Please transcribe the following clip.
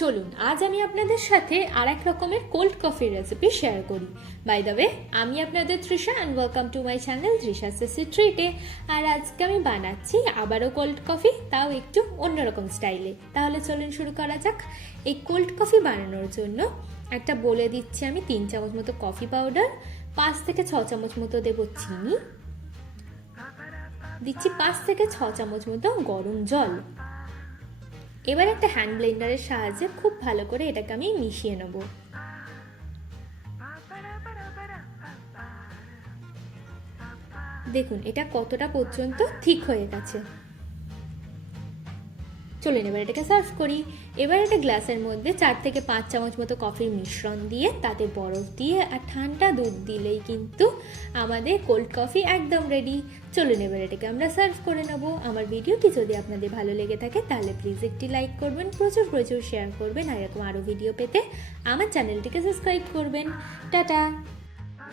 চলুন আজ আমি আপনাদের সাথে আর এক রকমের কোল্ড কফির রেসিপি শেয়ার করি। বাই দ্য ওয়ে, আমি আপনাদের Trisha and welcome to my channel Trisha সিসি ট্রিটে। আর আজকে আমি বানাচ্ছি আবারও কোল্ড কফি, তাও একটু অন্যরকম স্টাইলে। তাহলে চলুন শুরু করা যাক। এই কোল্ড কফি বানানোর জন্য একটা বলে দিচ্ছি, আমি 3 চামচ মতো কফি পাউডার, 5 থেকে 6 চামচ মতো দেবো চিনি, দিচ্ছি 5 থেকে 6 চামচ মতো গরম জল। এবার একটা হ্যান্ড ব্লেন্ডারের সাহায্যে খুব ভালো করে এটাকে আমি মিশিয়ে নেব। দেখুন এটা কতটা পর্যন্ত ঠিক হয়ে গেছে। চলুন এবার এটাকে সার্ভ করি। এবার একটা গ্লাসের মধ্যে 4 থেকে 5 চামচ মতো কফির মিশ্রণ দিয়ে তাতে বরফ দিয়ে আর ঠান্ডা দুধ দিলেই কিন্তু আমাদের কোল্ড কফি একদম রেডি। চলুন এবার এটাকে আমরা সার্ভ করে নেব। আমার ভিডিওটি যদি আপনাদের ভালো লেগে থাকে তাহলে প্লিজ একটি লাইক করবেন, প্রচুর প্রচুর শেয়ার করবেন, আর এরকম আরও ভিডিও পেতে আমার চ্যানেলটিকে সাবস্ক্রাইব করবেন। টাটা।